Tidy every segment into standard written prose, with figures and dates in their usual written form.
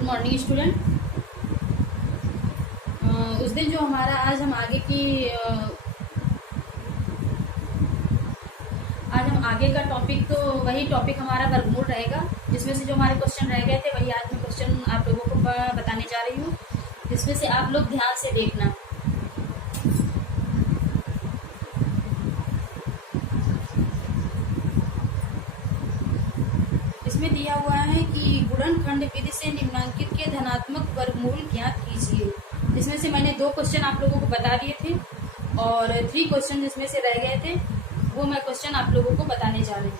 Good morning student. उस दिन जो हमारा आज हम आगे का टॉपिक, तो वही टॉपिक हमारा वर्गमूल रहेगा, जिसमें से जो हमारे क्वेश्चन रह गए थे वही आज मैं क्वेश्चन आप लोगों को बताने जा रही हूँ, जिसमें से आप लोग ध्यान से देखना। इसमें दिया हुआ है कि गुणनखंड विधि से निम्नांकित के धनात्मक वर्गमूल ज्ञात कीजिए। जिसमें से मैंने 2 क्वेश्चन आप लोगों को बता दिए थे और 3 क्वेश्चन जिसमें से रह गए थे वो मैं क्वेश्चन आप लोगों को बताने जा रही हूँ।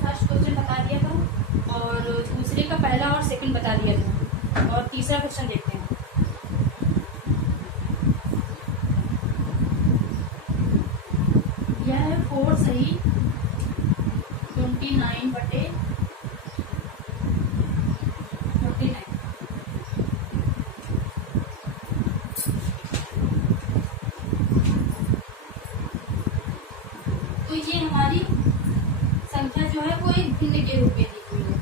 फर्स्ट क्वेश्चन बता दिया था और दूसरे का पहला और सेकंड बता दिया था, और तीसरा क्वेश्चन देखते हैं। यह है 4 सही 29/49। तो ये हमारी संख्या जो है वो एक भिन्न के रूप में दी हुई है।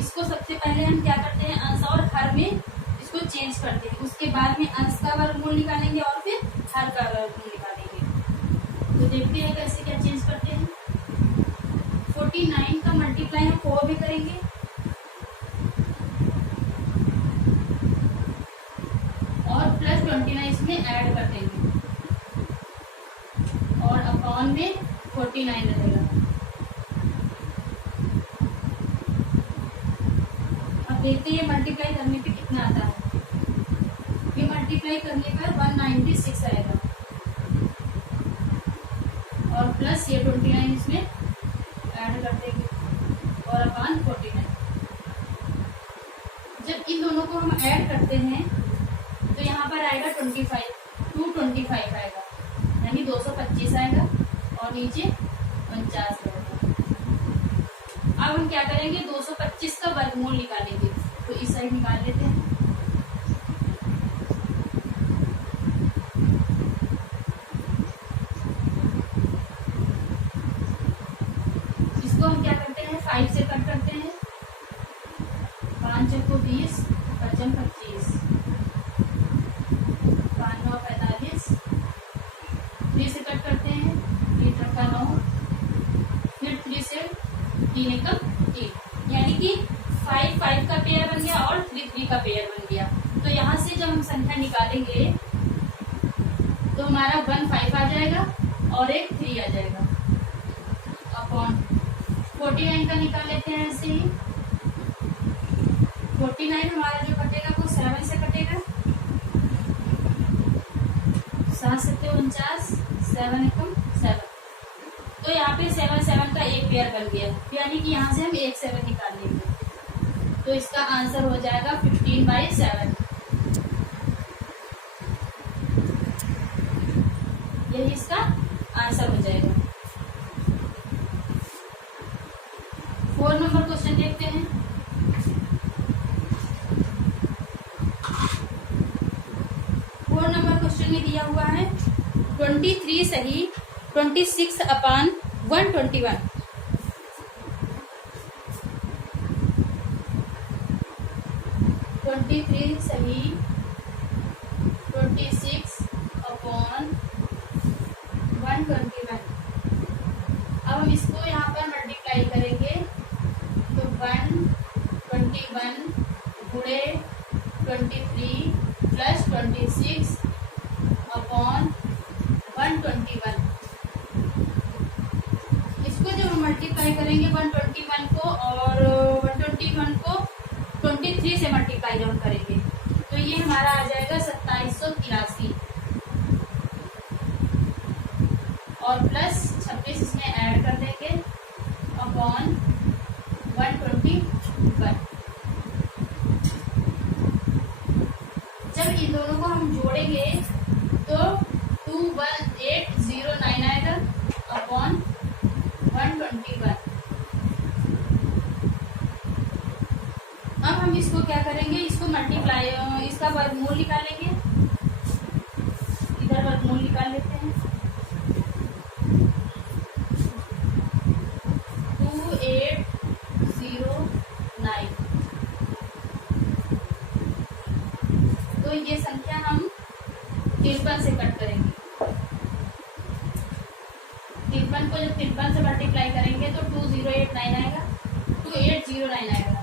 इसको सबसे पहले हम क्या करते हैं, अंश और हर में इसको चेंज करते हैं, उसके बाद में अंश का वर्गमूल निकालेंगे और फिर हर का वर्गमूल निकालेंगे। तो देखते हैं कैसे क्या चेंज करते हैं। 49 का मल्टीप्लाई हम 4 में करेंगे और प्लस 29 इसमें ऐड कर देंगे और अपॉन में 49 रहेगा। देखते हैं मल्टीप्लाई करने पे कितना आता है। ये मल्टीप्लाई करने पर 196 आएगा और प्लस ये 29 इसमें ऐड कर देंगे और अपॉन 49। जब इन दोनों को हम ऐड करते हैं तो यहाँ पर आएगा 225 आएगा, यानी 225 आएगा और नीचे 49 आएगा। अब हम क्या करेंगे, 225 का वर्गमूल निकालेंगे, तो इस साइड निकाल लेते हैं। इसको हम क्या करते हैं, 5 से कट करते हैं। 5 को 20, 5 25, 5 9 45। 3 से कट करते हैं, 3 का 9, फिर 3 से 3 एकम 3, यानी कि 5 का पेयर बन गया और 3 का पेयर बन गया। तो यहाँ से जब हम संख्या निकालेंगे तो हमारा 1 5 आ जाएगा और एक 3 आ जाएगा। अपॉन 49 का निकाल लेते हैं ऐसे ही। 49 हमारा जो कटेगा वो 7 से कटेगा, 7 7 49, 7 एकम 7। तो यहाँ पे 7 का एक पेयर बन गया, यानी कि यहाँ से हम एक 7 निकाल लेंगे, तो इसका आंसर हो जाएगा 15/7। यही इसका आंसर हो जाएगा। 4 नंबर क्वेश्चन देखते हैं। फोर नंबर क्वेश्चन में दिया हुआ है 23 सही 26/121। 23 सही 26/121। अब हम इसको यहाँ पर मल्टीप्लाई करेंगे तो 121 गुणे 23 प्लस 26/121। इसको जब हम मल्टीप्लाई करेंगे 121 को और 121 को 23 से मल्टीप्लाई जब हम करेंगे तो ये हमारा आ जाएगा 2783 और प्लस वापस इसमें ऐड कर देंगे अपॉन 121। जब इन दोनों को हम जोड़ेंगे तो 21809 आएगा अपॉन 121। अब हम इसको क्या करेंगे, इसको मल्टीप्लाई, इसका वर्गमूल निकालेंगे। इधर वर्गमूल निकाल लेते हैं। 2809। तो ये संख्या हम 53 से कट करेंगे। 53 को जब 53 से मल्टीप्लाई करेंगे तो 2089 आएगा, 2809 आएगा।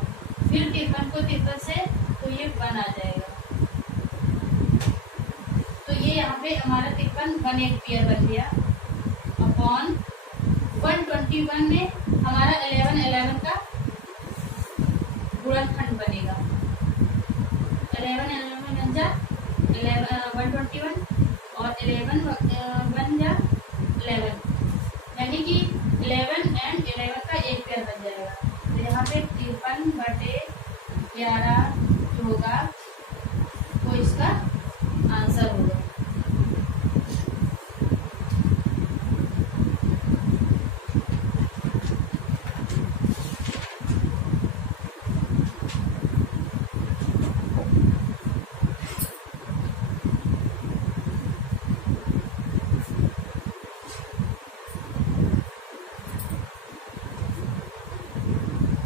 फिर 53 को 53 से तो ये 1 आ जाएगा। तो ये यहाँ पे हमारा 53 1 एक पेयर बन गया अपॉन 121 में हमारा 11 का गुणनखंड बनेगा। 11 121 और 11 1 जा 11, यानी कि 11 एंड 11 का एक पेयर बन जाएगा। तो यहाँ पे 53/11 जो होगा वो इसका आंसर होगा।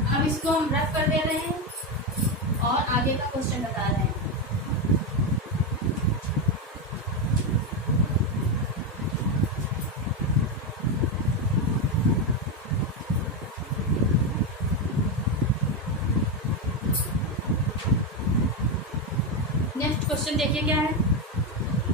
अब इसको हम रफ कर दे रहे हैं और आगे का क्वेश्चन बता रहे हैं। नेक्स्ट क्वेश्चन देखिए क्या है।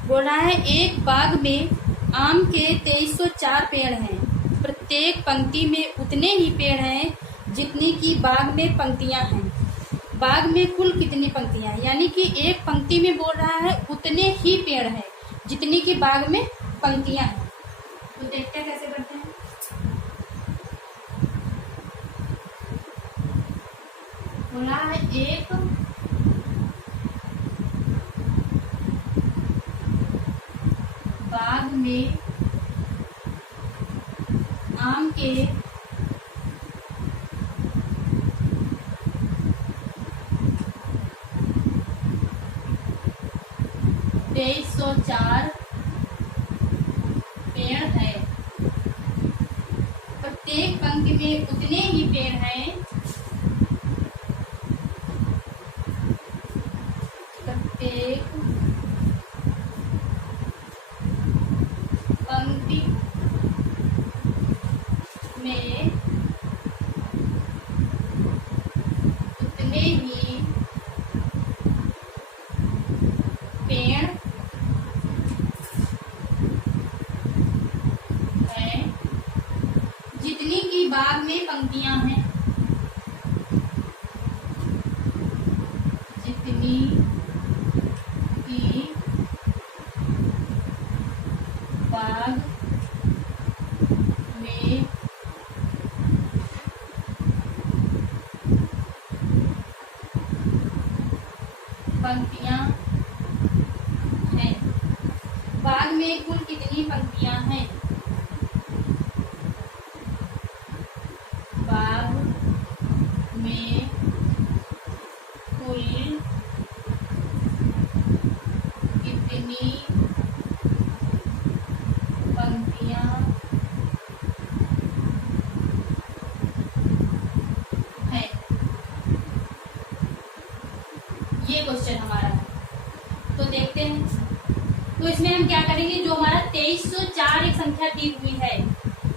बोल रहा है एक बाग में आम के 2304 पेड़ हैं। प्रत्येक पंक्ति में उतने ही पेड़ हैं जितनी की बाग में पंक्तियां हैं। बाग में कुल कितनी पंक्तियां हैं, यानी कि एक पंक्ति में बोल रहा है उतने ही पेड़ हैं जितनी की बाग में पंक्तियां हैं। तो देखते हैं कैसे करते हैं। बोला है एक बाग में आम के 2304 पेड़ है। प्रत्येक पंक्ति में उतने ही पेड़ हैं। प्रत्येक पंक्ति में उतने ही पेड़ हैं जितनी की बाग में पंक्तियां हैं। जितनी की बाग में पंक्तियां हैं। बाग में कुल कितनी पंक्तियां हैं। बाग में कुल कितनी पंक्तियां हैं, ये क्वेश्चन हमारा है। तो देखते हैं। तो इसमें हम क्या करेंगे, जो हमारा 2304 एक संख्या दी हुई है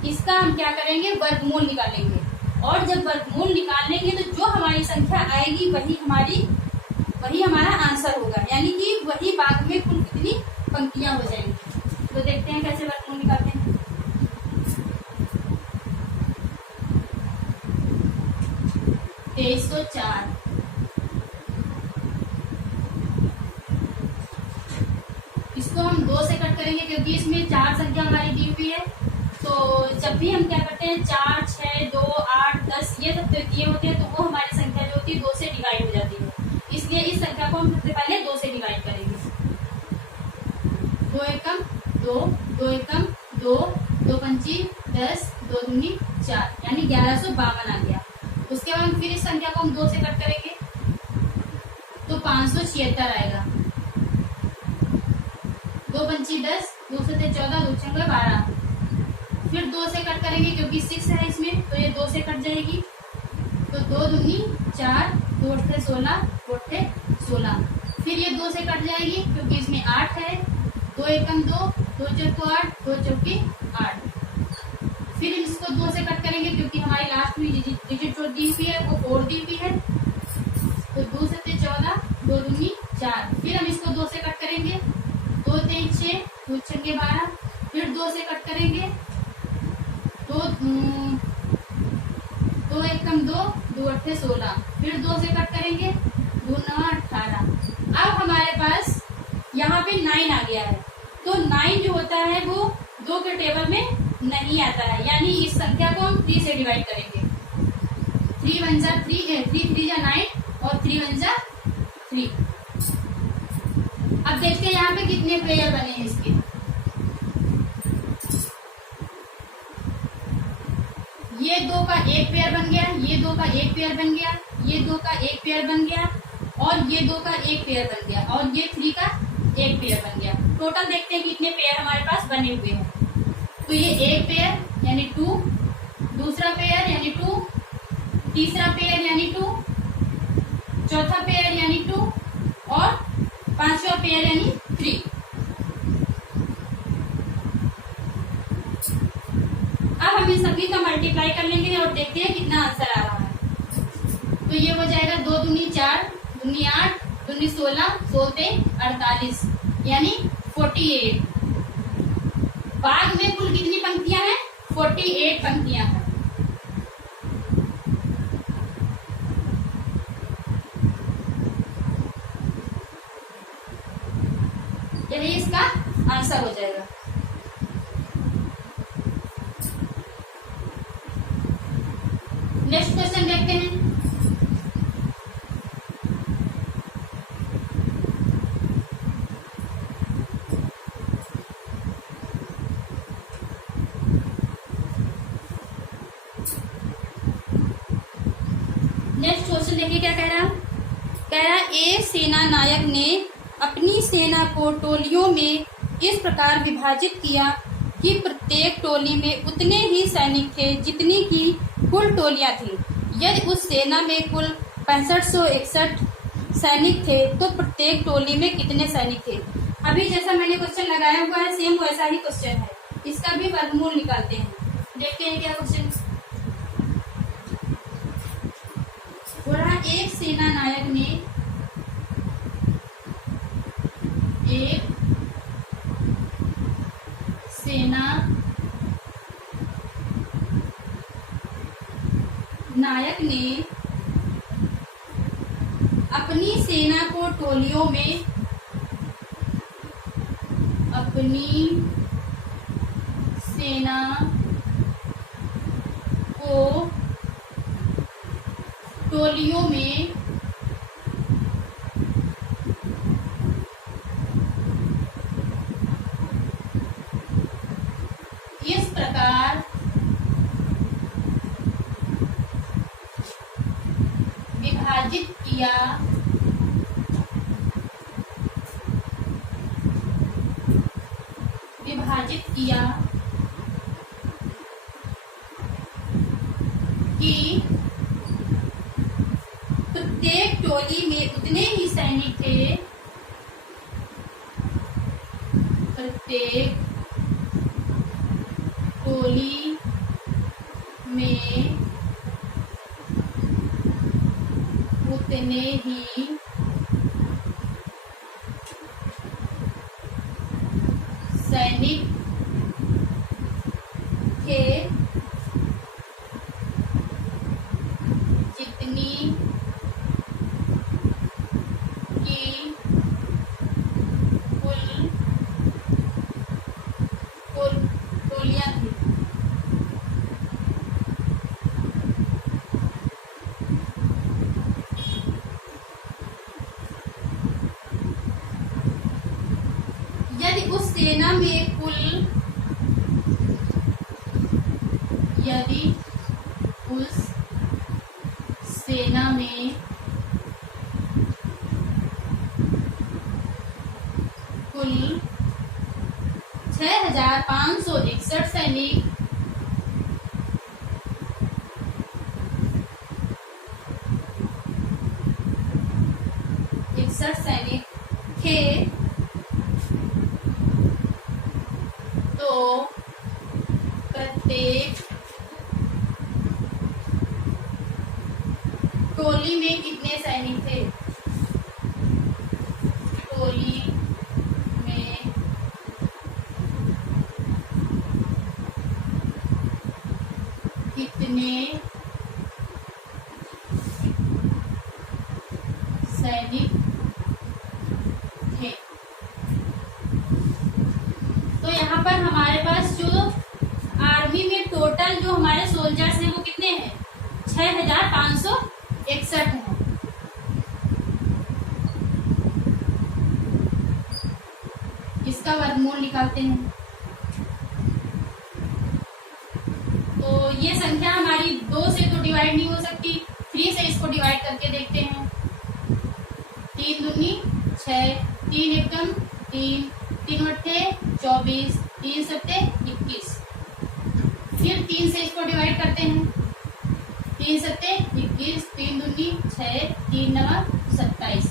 इसका हम क्या करेंगे, वर्गमूल निकालेंगे। और जब वर्गमूल निकालेंगे तो जो हमारी संख्या आएगी वही हमारा आंसर होगा, यानी कि वही बाग में कुल कितनी पंक्तियां हो जाएंगी। तो देखते हैं कैसे वर्गमूल निकालते हैं। तेईस सौ चार इसको हम 2 से कट करेंगे क्योंकि इसमें 4 संख्या हमारी दी हुई है। तो जब भी हम क्या करते हैं 4, 6, 2, 8, 10 ये सब दिए होते हैं तो वो हमारी संख्या जो होती है 2 से डिवाइड हो जाती है। इसलिए इस संख्या को हम सबसे पहले 2 से डिवाइड करेंगे। 2 एकम 2, 2 एकम 2, 2 पंची 10, 2 दूनी 4 यानी 1152 आ गया। उसके बाद फिर इस संख्या को हम 2 से कट करेंगे तो 576 आएगा। 2 पंची 10, 2 से 14, 2 छंगे 12। फिर 2 से कट करेंगे क्योंकि 6 है इसमें तो ये 2 से कट जाएगी तो 2 दूनी 4, 2 अट्ठे 16, 2 अट्ठे 16। फिर ये 2 से कट जाएगी क्योंकि इसमें 8 है। 2 एकम 2, 2 चौको 8, 2 चौके 8। फिर इसको 2 से कट करेंगे क्योंकि हमारी लास्ट में डिजिट जो दी हुई है वो 4 दी हुई है तो 2 से 14, 2 दूनी 4। फिर हम इसको 2 से कट करेंगे 2 तेईस 6, 2 छंगे 12। फिर 2 से कट करेंगे 2 एकम 2, 2 अट्ठे 16। फिर 2 से कट करेंगे 2 9 18। अब हमारे पास यहाँ पे 9 आ गया है तो 9 जो होता है वो 2 के टेबल में नहीं आता है, यानी इस संख्या को हम 3 से डिवाइड करेंगे। 3 1 जा 3, 3 3 जा 9 और 3 1 जा 3। अब देखते हैं यहाँ पे कितने पेयर बने हैं इसके। ये 2 का एक पेयर बन गया, ये 2 का एक पेयर बन गया, ये 2 का एक पेयर बन गया और ये 2 का एक पेयर बन गया और ये 3 का एक पेयर बन गया। टोटल देखते हैं कितने पेयर हमारे पास बने हुए हैं। तो ये एक पेयर यानी 2, दूसरा पेयर यानी 2, तीसरा पेयर यानी 2, चौथा पेयर यानी 2 और पांचवा पेयर यानी 3। अब हम इन सभी का मल्टीप्लाई कर लेंगे और देखते हैं कितना आंसर आ रहा है। तो ये हो जाएगा 2 दूनी 4, दूनी 8, दूनी 16, 16 48 यानी 48। बाग में कुल कितनी पंक्तियां हैं? 48 पंक्तियां हैं। यही इसका आंसर हो जाएगा। नेक्स्ट क्वेश्चन देखते हैं। नेक्स्ट क्वेश्चन देखिए क्या कह रहा। एक सेना नायक ने अपनी सेना को टोलियों में इस प्रकार विभाजित किया कि प्रत्येक टोली में उतने ही सैनिक थे जितनी की कुल टोलियां थी। यदि उस सेना में कुल 6561 सैनिक थे तो प्रत्येक टोली में कितने सैनिक थे। अभी जैसा मैंने क्वेश्चन लगाया हुआ है सेम वैसा ही क्वेश्चन है, इसका भी वर्गमूल निकालते हैं। देखते हैं क्या क्वेश्चन हो रहा। एक सेना नायक ने एक सेना नायक ने अपनी सेना को टोलियों में अपनी सेना को टोलियों में इस प्रकार विभाजित किया कि प्रत्येक टोली में उतने ही सैनिक थे, प्रत्येक टोली में उतने ही सैनिक थे जितनी की कुल टोलियां थी। सेना में कुल, यदि उस सेना में कुल 6,561 सैनिक थे, तो प्रत्येक टोली में कितने सैनिक थे? टोली में कितने सैनिक थे? तो यहाँ पर हमारे पास जो आर्मी में टोटल जो हमारे सोल्जर्स हैं वो कितने हैं? 6,561 हैं। इसका वर्गमूल निकालते हैं। तो ये संख्या हमारी 2 से तो डिवाइड नहीं हो सकती, 3 से इसको डिवाइड करके देखते हैं। 3 दूनी 6, 3 एकम 3, 3 अट्ठे 24, 3 सत्ते 21। फिर 3 से इसको डिवाइड करते हैं। 3 सत्ते 21, 3 दूनी 6, 3 नवा 27।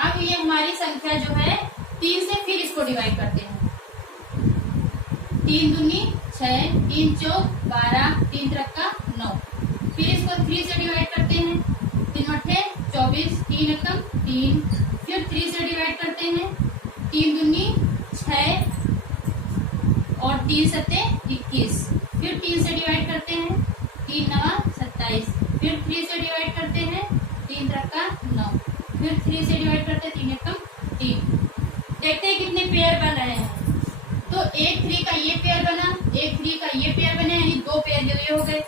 अब ये हमारी संख्या जो है 3 से फिर इसको डिवाइड करते हैं। 3 दूनी 6, 3 चौक 12, 3 त्रिका 9। फिर इसको 3 से डिवाइड करते हैं। 3 अट्ठे 24, 3 एकम 3। फिर 3 से डिवाइड करते हैं। 3 दूनी 6 और 3 सत्ते 21। फिर 3 से डिवाइड करते हैं। 3 नवा 27। फिर 3 से डिवाइड करते हैं। 3 त्रिका 9। फिर 3 से डिवाइड करते हैं। 3 एकम 3। देखते हैं कितने पेयर बन रहे हैं। तो 1 3 का ये पेयर बना, 1 3 का ये पेयर बने, यानी 2 पेयर ये हो गए।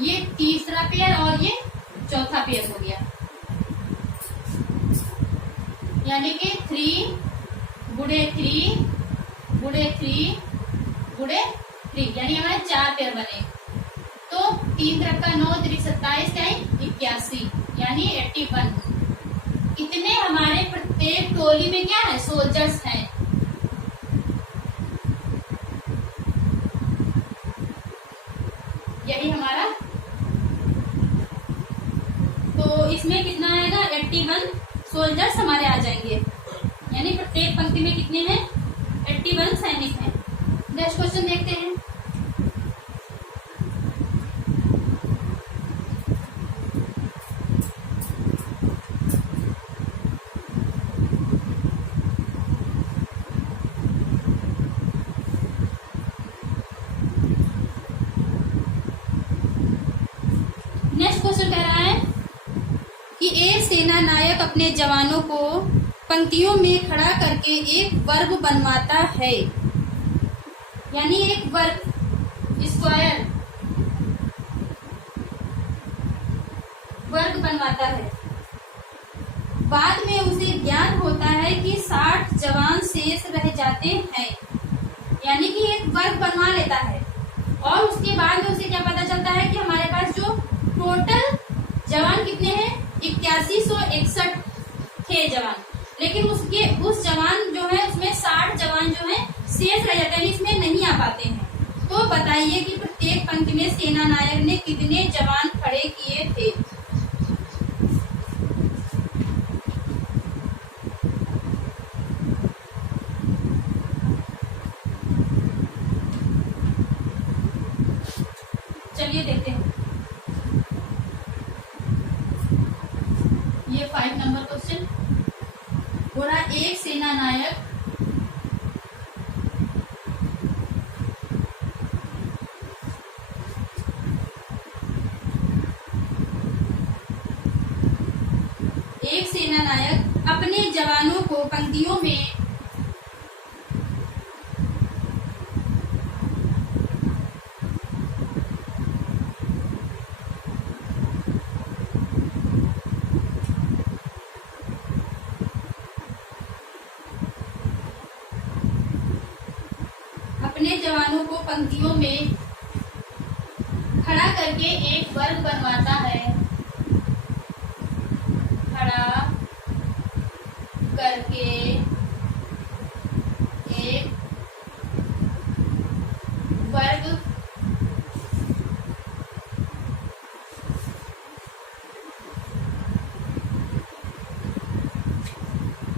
ये तीसरा पेयर और ये चौथा पेयर हो गया, यानी कि 3 गुणे 3 गुणे 3 गुणे 3, यानी हमारे 4 पेयर बने। तो 3 त्रिका 9, 3 27, 81, यानी 81। इतने हमारे प्रत्येक टोली में क्या है? सोल्जर्स हैं। यही हमारा, तो इसमें कितना आएगा? 81 सोल्जर्स हमारे आ जाएंगे, यानी प्रत्येक पंक्ति में कितने हैं? 81 सैनिक हैं। नेक्स्ट क्वेश्चन देखते हैं। नेक्स्ट क्वेश्चन कह रहा है कि एक सेना नायक अपने जवानों को पंक्तियों में खड़ा करके एक वर्ग बनवाता है, यानी एक वर्ग स्क्वायर वर्ग बनवाता है। बाद में उसे ज्ञात होता है कि 60 जवान शेष रह जाते हैं, यानी कि एक वर्ग बनवा लेता है और उसके बाद में उसे क्या पता चलता है कि हमारे पास जो टोटल जवान कितने हैं? 8161 थे जवान, लेकिन उस जवान जो है उसमें 60 जवान जो है शेष रह जाते हैं, इसमें नहीं आ पाते हैं। तो बताइए कि प्रत्येक पंक्ति में सेना नायक ने कितने जवान खड़े किए थे? चलिए देखते हैं। ये 5 नंबर क्वेश्चन हो रहा। एक सेना नायक अपने जवानों को पंक्तियों में अपने जवानों को पंक्तियों में खड़ा करके एक वर्ग बनवाता है, खड़ा करके एक वर्ग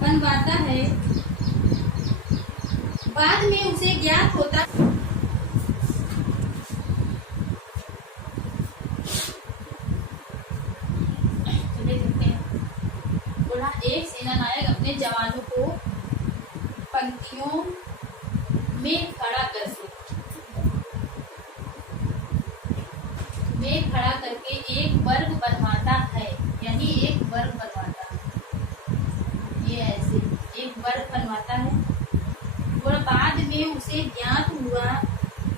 बनवाता है, बाद में उसे ज्ञात होता बोला एक सेनानायक अपने जवानों को पंक्तियों में खड़ा करके एक वर्ग बनवाता है, यानी एक वर्ग बनवाता है, ये ऐसे एक वर्ग बनवाता है। और बाद में उसे ज्ञात हुआ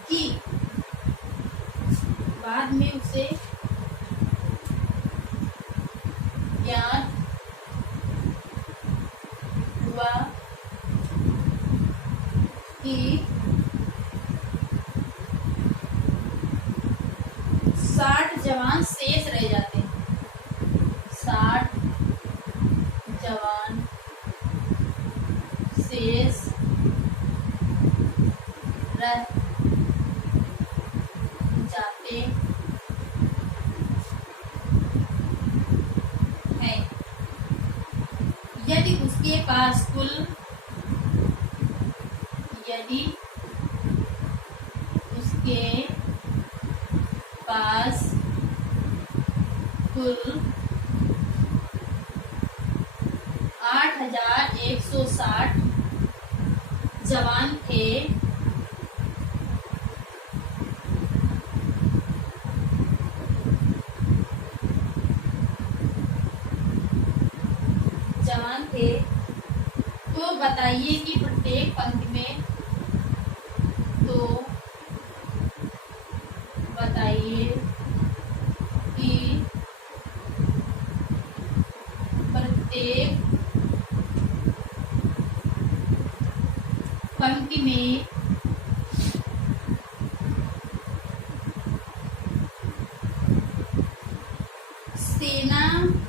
कि कि 60 जवान शेष रह जाते हैं, 60 जवान शेष रह जाते हैं यदि उसके पास कुल कुल 8160 जवान थे, तो बताइए कि प्रत्येक पंक्ति में सेना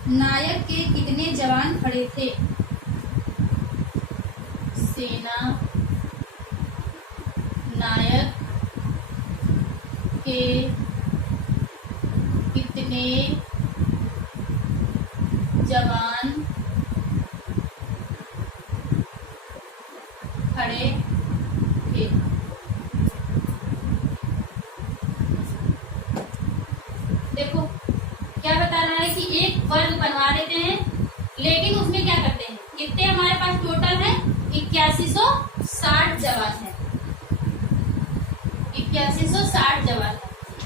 नायक के कितने जवान खड़े थे, सेना नायक के कितने जवान खड़े थे। देखो क्या बता रहा है कि एक वर्ग बनवा लेते हैं, लेकिन उसमें क्या करते हैं, कितने हमारे पास टोटल है 8160 जवान है, 8160 जवान है।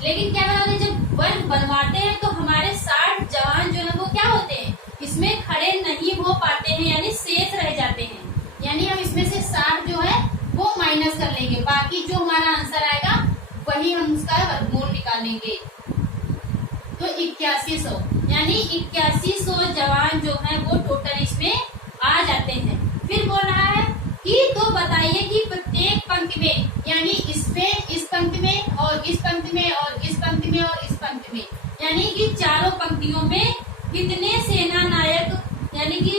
लेकिन क्या बताते हैं, जब वर्ग बनवाते हैं तो हमारे 60 जवान जो है वो क्या होते हैं, इसमें खड़े नहीं हो पाते हैं, यानी शेष रह जाते हैं। यानी हम इसमें से 60 जो है वो माइनस कर लेंगे, बाकी जो हमारा आंसर आएगा वही हम उसका वर्गमूल निकालेंगे। तो 8100 यानी 8100 जवान जो है वो टोटल इसमें आ जाते हैं। फिर बोल रहा है कि तो बताइए कि प्रत्येक पंक्ति में, यानी इसमें, इस पंक्ति में और इस पंक्ति में और इस पंक्ति में और इस पंक्ति में, यानी कि चारों पंक्तियों में कितने सेना नायक, यानी कि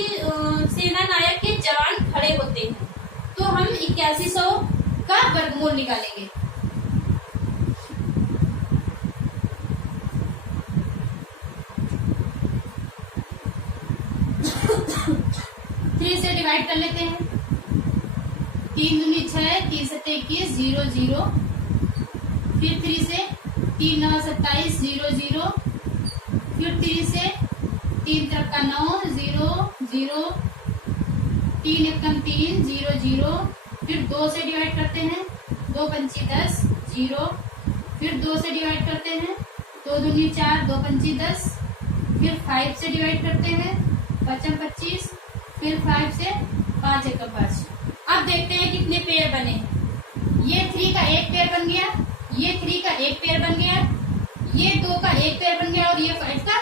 सेना नायक के जवान खड़े होते हैं। तो हम 8100 का वर्गमूल निकालेंगे। थ्री से डिवाइड कर लेते हैं, 3 दूनी 6, 3 7 21, 0 0, फिर 3 से 3 9 27, 0 0, फिर 3 से 3 3 का 9, 0 0, 3 1 3, 0 0, फिर 2 से डिवाइड करते हैं, 2 पंची 10, 0, फिर 2 से डिवाइड करते हैं, 2 दूनी 4, 2 पंची 10, फिर 5 से डिवाइड करते हैं, 5 25, फिर 5 से 5 1 5। अब देखते हैं कितने पेयर बने। ये 3 का एक पेयर बन गया, ये 3 का एक पेयर बन गया, ये 2 का एक पेयर बन गया और ये 5 का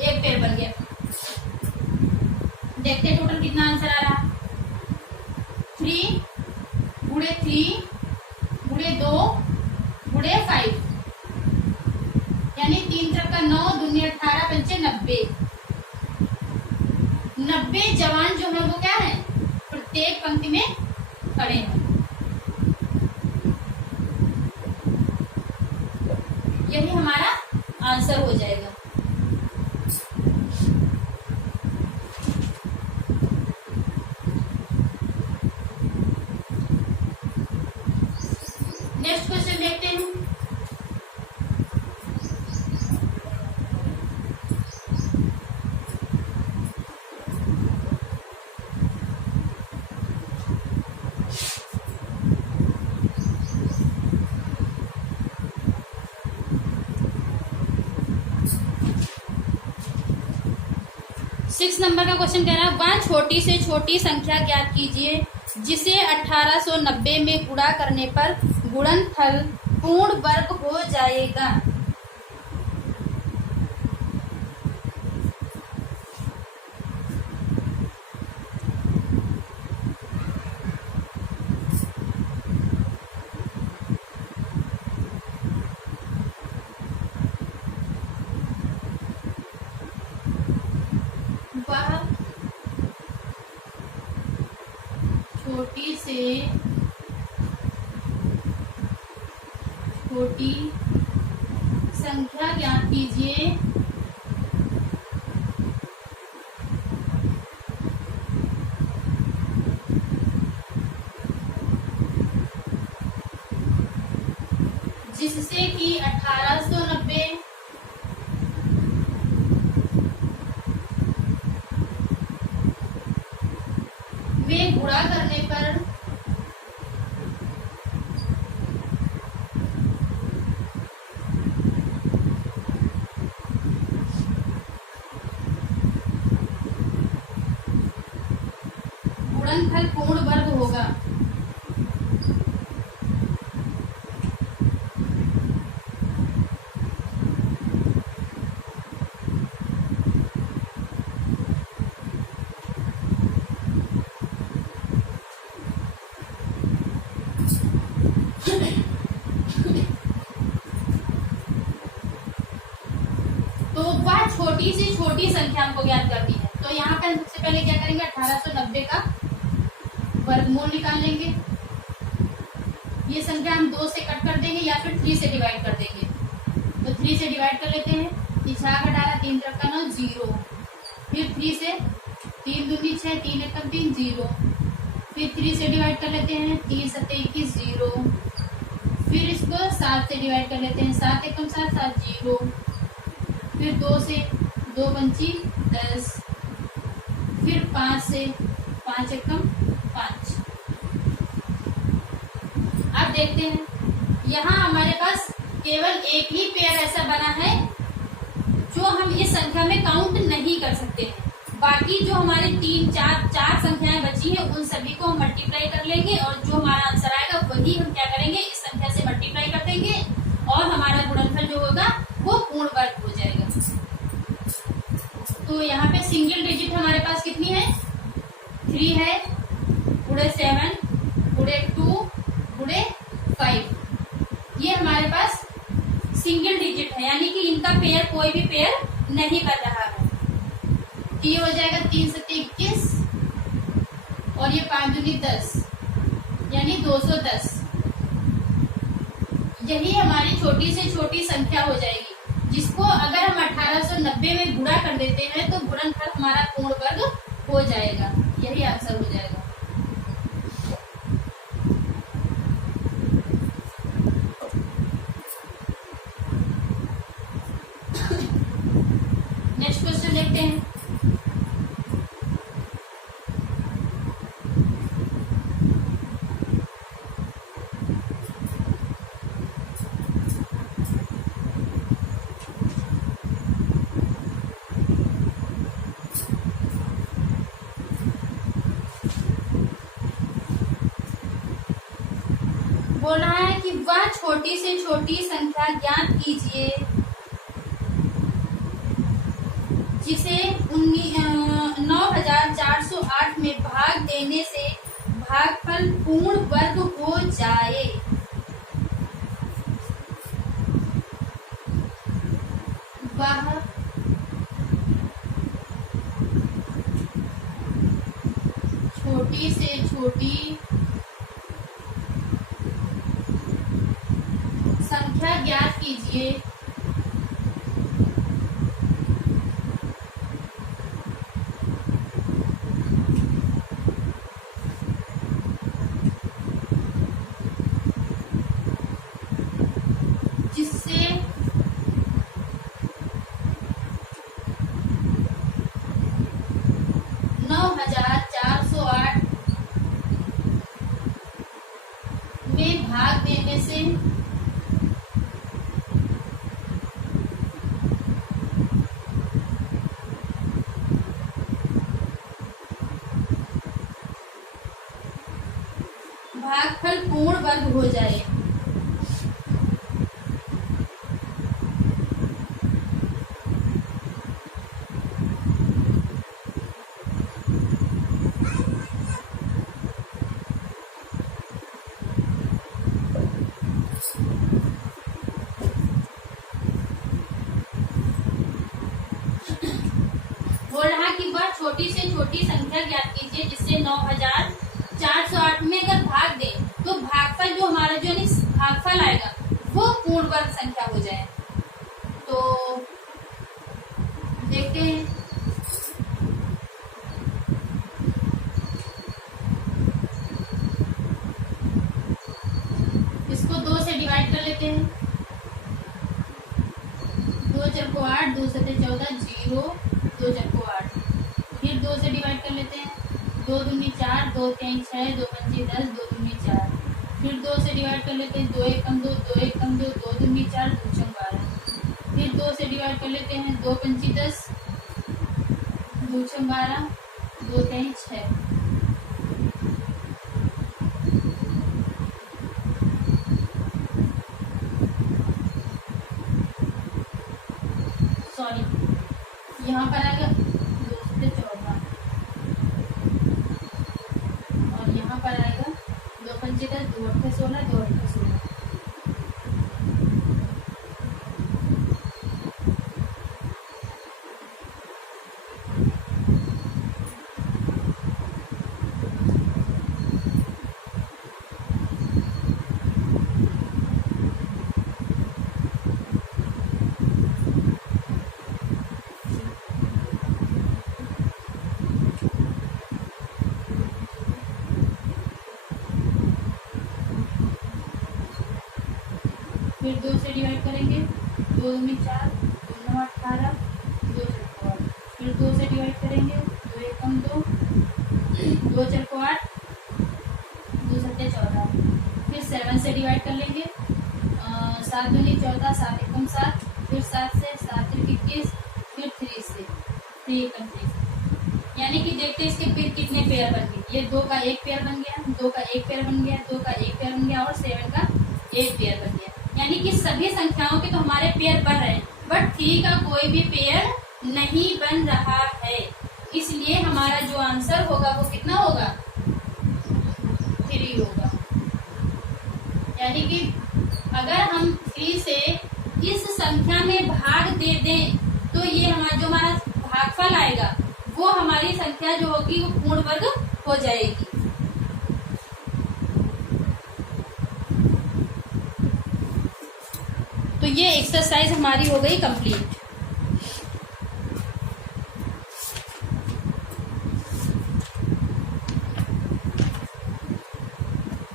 एक पेयर बन गया। देखते हैं टोटल कितना आंसर आ रहा। 3 गुणे 3 90। 90 जवान जो है वो क्या है, प्रत्येक पंक्ति में खड़े हैं। यही हमारा आंसर हो जाएगा। नेक्स्ट क्वेश्चन देखते हैं। सिक्स नंबर का क्वेश्चन कह रहा है, वह छोटी से छोटी संख्या ज्ञात कीजिए जिसे 1890 में गुणा करने पर गुणनफल पूर्ण वर्ग हो जाएगा। वह छोटी से छोटी संख्या ज्ञात कीजिए जिससे कि 1890 में गुणा करने पर गुणनफल पूर्ण वर्ग होगा। तो वह छोटी से छोटी संख्या हमको ज्ञात करनी है। तो यहाँ पर सबसे पहले क्या करेंगे, 1890 का वर्गमूल निकाल लेंगे। ये संख्या हम 2 से कट कर देंगे या फिर 3 से डिवाइड कर देंगे। तो 3 से डिवाइड कर लेते हैं। 6 का 18, 3 का 9, 0। फिर 3 से 3 दूनी 6, 3 एकम 3, 0। फिर 3 से डिवाइड कर लेते हैं, 3 7 21, 0। फिर इसको 7 से डिवाइड कर लेते हैं, 7 एकम 7, 7, 0। फिर 2 से 2 पंची 10। फिर 5 से 5 एकम 5। अब देखते हैं, यहाँ हमारे पास केवल एक ही पेयर ऐसा बना है जो हम इस संख्या में काउंट नहीं कर सकते हैं। बाकी जो हमारे 3 4 संख्याएं बची हैं उन सभी को हम मल्टीप्लाई कर लेंगे और जो हमारा आंसर आएगा वही हम क्या करेंगे, इस संख्या से मल्टीप्लाई कर देंगे और हमारा गुणनफल जो होगा वो पूर्ण वर्ग हो जाएगा। तो यहाँ पे सिंगल डिजिट हमारे पास कितनी है, 3 है, गुणे 7, गुणे 2, गुणे 5। ये हमारे पास सिंगल डिजिट है, यानी कि इनका पेयर कोई भी पेयर नहीं कर रहा है। तो ये हो जाएगा 3 7 21 और ये 5 दूनी 10, यानी 210। यही हमारी छोटी से छोटी संख्या हो जाएगी, जिसको अगर हम 1890 में गुणा कर देते हैं तो गुणनफल हमारा पूर्ण वर्ग हो जाएगा। यही आंसर हो जाएगा। नेक्स्ट क्वेश्चन देखते हैं। बोल रहा है कि वह छोटी से छोटी संख्या ज्ञात कीजिए जिसे 9408 में भाग देने से भागफल पूर्ण वर्ग हो जाए। वह छोटी से छोटी संख्या ज्ञात कीजिए जिससे 9408 में भाग देने से भागफल पूर्ण वर्ग हो जाए। बोल रहा कि वह छोटी से छोटी संख्या ज्ञात कीजिए जिससे 9408 में अगर भाग दे तो भागफल जो हमारा जो भागफल आएगा वो पूर्ण वर्ग संख्या हो जाए। तो देखते हैं। इसको 2 से डिवाइड कर लेते हैं। 2 4 को 8, 2 7 14, 0, 2 4 को 8। फिर 2 से डिवाइड कर लेते हैं। 2 दूनी 4, 2 3 6, 2 5 10, 2 दूनी 4। फिर 2 से डिवाइड कर लेते हैं। 2 1 कम 2, 2 1 कम 2, 2 दूनी 4, 2 6 12। फिर 2 से डिवाइड कर लेते हैं। 2 5 10, 2 6 12, 2 3 6। सॉरी, यहाँ पर आएगा 2 से 14 और यहाँ पर आएगा 2 5 10, 2 8 16, 2 8 16। फिर 2 से डिवाइड करेंगे। 2 दूनी 4, 2 9 18, 2 4 को 8। फिर 2 से डिवाइड करेंगे। 2 1 कम 2, 2 4 को 8, 2 7 14। फिर 7 से डिवाइड कर लेंगे। 7 दूनी 14, 7 1 कम 7, फिर 7 से 7 3 21, फिर 3 से 3 1 3। यानी कि देखते हैं इसके फिर कितने पेयर बन गए। ये 2 का 1 पेयर बन गया, 2 का 1 पेयर बन गया, 2 का 1 पेयर बन गया और 7 का 1 पेयर बन गया। यानी कि सभी संख्याओं के तो हमारे पेयर बन रहे हैं, बट 3 का कोई भी पेयर नहीं बन रहा है। इसलिए हमारा जो आंसर होगा वो कितना होगा? 3 होगा। यानी कि अगर हम 3 से इस संख्या में भाग दे दें तो ये हमारा जो हमारा भागफल आएगा वो हमारी संख्या जो होगी वो पूर्ण वर्ग हो जाएगी। तो ये एक्सरसाइज हमारी हो गई कंप्लीट।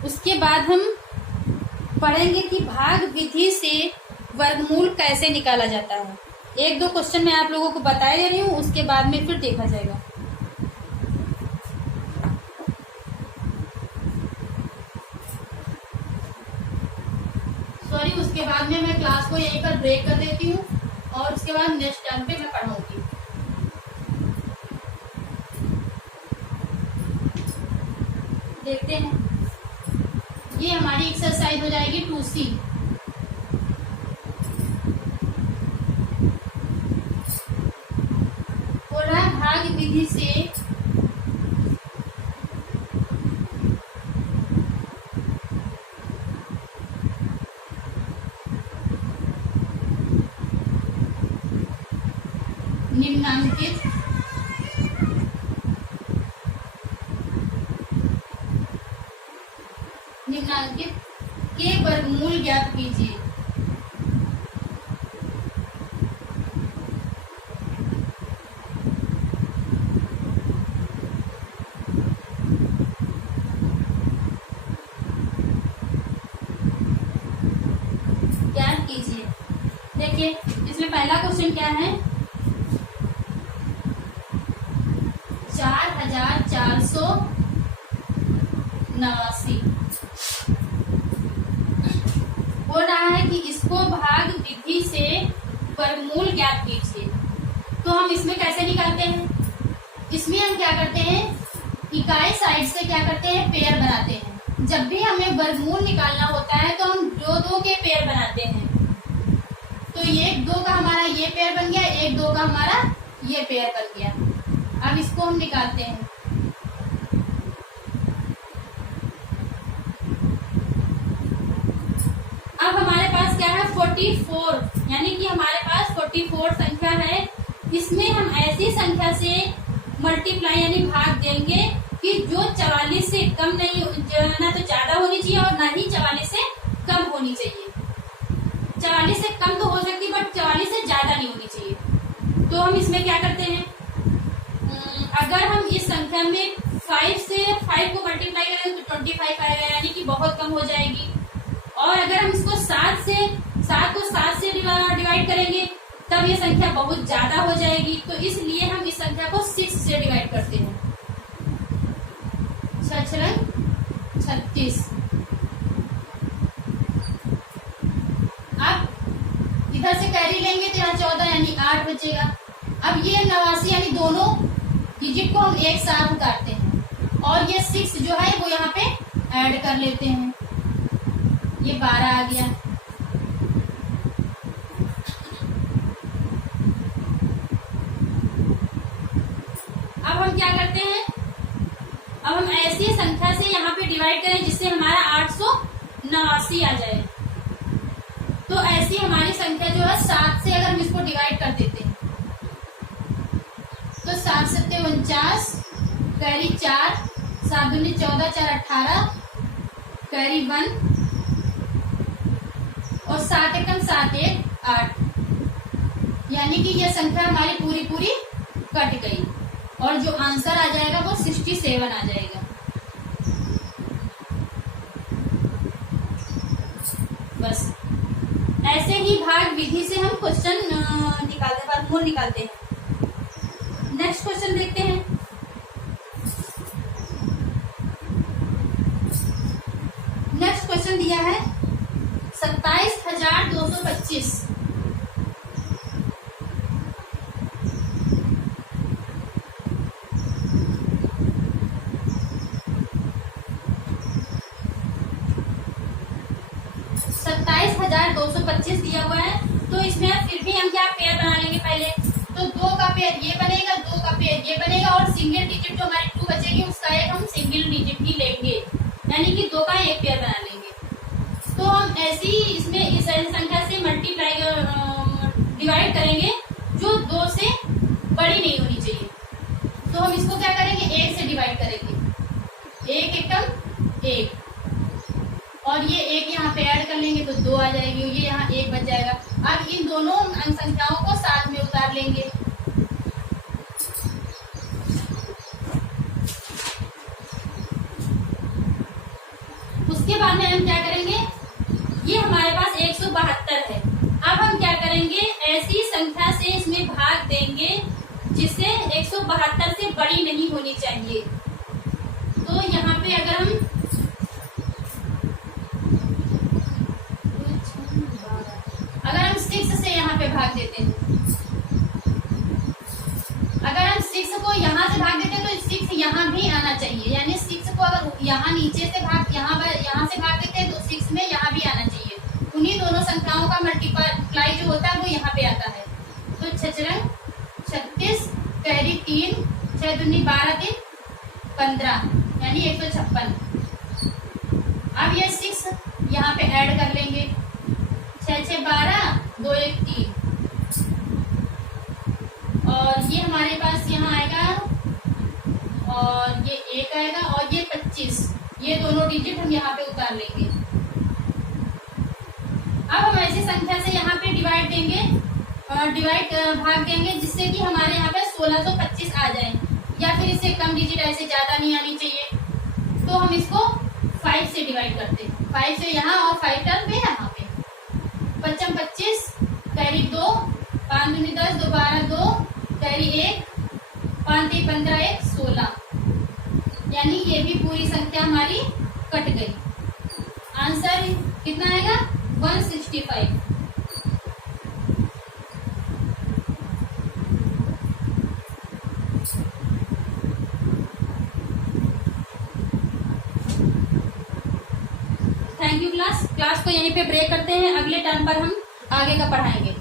उसके बाद हम पढ़ेंगे कि भाग विधि से वर्गमूल कैसे निकाला जाता है। 1-2 क्वेश्चन मैं आप लोगों को बता दे रही हूँ, उसके बाद में फिर देखा जाएगा। सॉरी, उसके बाद में मैं क्लास को यहीं पर ब्रेक कर देती हूँ और उसके बाद नेक्स्ट टाइम पे मैं पढ़ाऊंगी। देखते हैं, ये हमारी एक्सरसाइज हो जाएगी 2C। बोल रहा है भाग विधि से निम्नांकित निम्नांकित के वर्गमूल ज्ञात कीजिए। ज्ञात कीजिए। देखिए इसमें पहला क्वेश्चन क्या है, 4489 बोल रहा है कि इसको भाग विधि से वर्गमूल ज्ञात कीजिए। तो हम इसमें कैसे निकालते हैं, इसमें हम क्या करते हैं, इकाई साइड से क्या करते हैं, पेयर बनाते हैं। जब भी हमें वर्गमूल निकालना होता है तो हम दो के पेयर बनाते हैं। तो ये 2 का हमारा ये पेयर बन गया, 1 2 का हमारा ये पेयर बन गया। अब इसको हम निकालते हैं। अब हमारे पास क्या है, 44, यानी कि हमारे पास 44 संख्या है। इसमें हम ऐसी संख्या से मल्टीप्लाई यानी भाग देंगे कि जो 44 से कम नहीं, ना तो ज्यादा होनी चाहिए और ना ही 44 से कम होनी चाहिए। 44 से कम तो हो सकती है बट 44 से ज्यादा नहीं होनी चाहिए। तो हम इसमें क्या करते हैं, अगर हम इस संख्या में 5 से 5 को मल्टीप्लाई करें तो 25 आएगा, यानी कि बहुत कम हो जाएगी। और अगर हम इसको 7 को 7 से डिवाइड करेंगे तब ये संख्या बहुत ज्यादा हो जाएगी। तो इसलिए हम इस संख्या को 6 से डिवाइड करते हैं। 6 36। अब इधर से कैरी लेंगे तो यहाँ 14 यानी 8 बचेगा। अब ये 89 यानी दोनों डिजिट को हम एक साथ उतारते हैं और ये 6 जो है वो यहाँ पे ऐड कर लेते हैं, ये 12 आ गया। अब हम क्या करते हैं, अब हम ऐसी संख्या से यहाँ पे डिवाइड करें जिससे हमारा 889 आ जाए। तो ऐसी हमारी संख्या जो है 7 से अगर हम इसको डिवाइड कर देते हैं तो 7 7 49, कैरी 4, 7 दूनी 14, 4 18, कैरी 1 और 7 एकम 7 1 8, यानी कि यह संख्या हमारी पूरी कट गई और जो आंसर आ जाएगा वो 67 आ जाएगा। बस ऐसे ही भाग विधि से हम क्वेश्चन निकालते हैं, वर्गमूल निकालते हैं। नेक्स्ट क्वेश्चन देखते हैं। नेक्स्ट क्वेश्चन दिया है 27,225। 27,225 दिया हुआ है। तो इसमें फिर भी हम क्या पेयर बना लेंगे पहले। तो 2 का पेयर ये बनेगा, 2 का पेयर ये बनेगा और सिंगल डिजिट जो हमारी 2 बचेगी उसका एक हम सिंगल डिजिट ही लेंगे, यानी कि 2 का एक पेयर बना लेंगे। तो हम ऐसी इसमें इस संख्या से मल्टीप्लाई डिवाइड करेंगे जो 2 से बड़ी नहीं होनी चाहिए। तो हम इसको क्या करेंगे, 1 से डिवाइड करेंगे, 1 एकम 1 और ये 1 यहाँ पे ऐड कर लेंगे तो 2 आ जाएगी, ये यहाँ 1 बच जाएगा। अब इन दोनों अंक संख्याओं को साथ में उतार लेंगे। उसके बाद में हम क्या करेंगे, ये हमारे पास 172 है। अब हम क्या करेंगे, ऐसी संख्या से इसमें भाग देंगे जिससे 172 से बड़ी नहीं होनी चाहिए। तो यहाँ पे अगर हम अगर हम 6 से यहाँ पे भाग देते हैं, अगर हम 6 को यहाँ से भाग देते हैं तो 6 यहाँ भी आना चाहिए, यानी 6 को अगर यहाँ नीचे से यहाँ से भाग देते हैं तो 6 में यहाँ भी आना चाहिए। उन्हीं दोनों संख्याओं का मल्टीप्लाई जो होता है वो यहाँ पे आता है। तो 6 36, कैरी 3, 6 दूनी 12 3 15, यानी 156। अब ये 6 यहाँ पे ऐड कर लेंगे, 6 6 12, 2 1 3 और ये हमारे पास यहाँ आएगा और ये 1 आएगा और ये 25, ये दोनों डिजिट हम यहाँ पे उतार लेंगे। अब हम ऐसी संख्या से यहाँ पे डिवाइड देंगे, भाग देंगे, जिससे कि हमारे यहाँ पे 1625 आ जाए, या फिर इससे कम डिजिट, ऐसे ज्यादा नहीं आनी चाहिए। तो हम इसको 5 से डिवाइड करते हैं, 5 से यहाँ और 5 टर्म पे यहाँ पे। 5 25, कैरी 2, 5 दूनी 10, 2 12, 2 कैरी 1, 5 3 15, 1 16। यानी ये भी पूरी संख्या हमारी कट गई। आंसर कितना आएगा? 165। थैंक यू क्लास को यहीं पे ब्रेक करते हैं। अगले टर्म पर हम आगे का पढ़ाएंगे।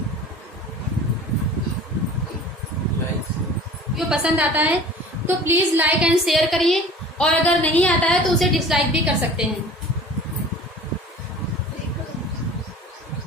जो पसंद आता है तो प्लीज लाइक एंड शेयर करिए, और अगर नहीं आता है तो उसे डिसलाइक भी कर सकते हैं।